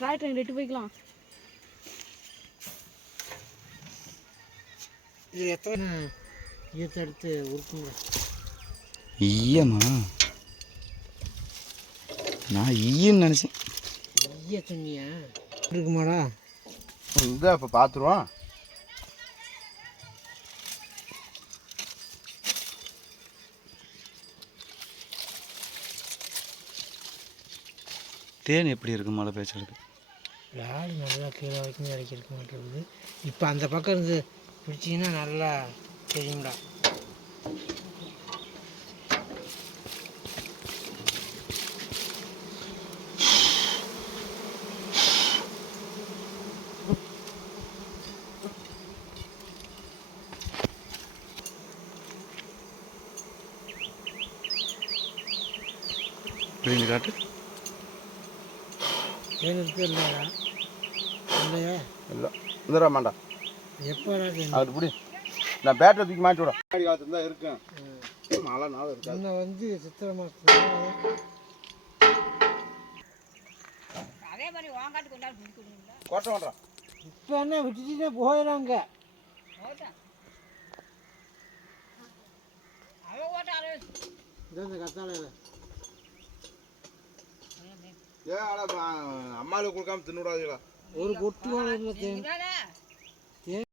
Tractor எட்டு போய்க்கலாம். இது எத்தனை ஈத்தெடுத்து உருக்குங்க. ஈயமா? நான் ஈயன்னு நினச்சேன். ஈய சொன்னியா? இருக்குமாடா? இங்கே இப்போ பார்த்துருவோம். தேன் எப்படி இருக்குது மழை பேச்சுறது? ஆடு நல்லா கீழே வரைக்கும் இறக்கிருக்க மாட்டேங்குது. இப்போ அந்த பக்கம் இருந்து பிடிச்சிங்கன்னா நல்லா தெரியும்டா. இப்படி காட்டு. தேன் இருக்கு இல்லையா? இல்லையா? இல்லை வந்துடுறா மாண்டா. எப்போ அது பிடி. நான் பேட்டரை தூக்கி மாட்டி விட. மாடி காலத்துல தான் இருக்கேன். மழை நாள் இருக்கு. இன்னும் வந்து சித்திரை மாதத்துல அதே மாதிரி வாங்காட்டு கொண்டாடு பிடிக்கணுங்களா? கோட்டை பண்ணுறான். இப்போ என்ன விட்டுட்டே போயிடறாங்க. அவன் ஓட்டாரு இந்த கத்தாழையில் அம்மாளுக்கு கொடுக்காம தின்னு விடாதீங்களா? ஒரு பொட்டு வாழை இல்லை. தேன்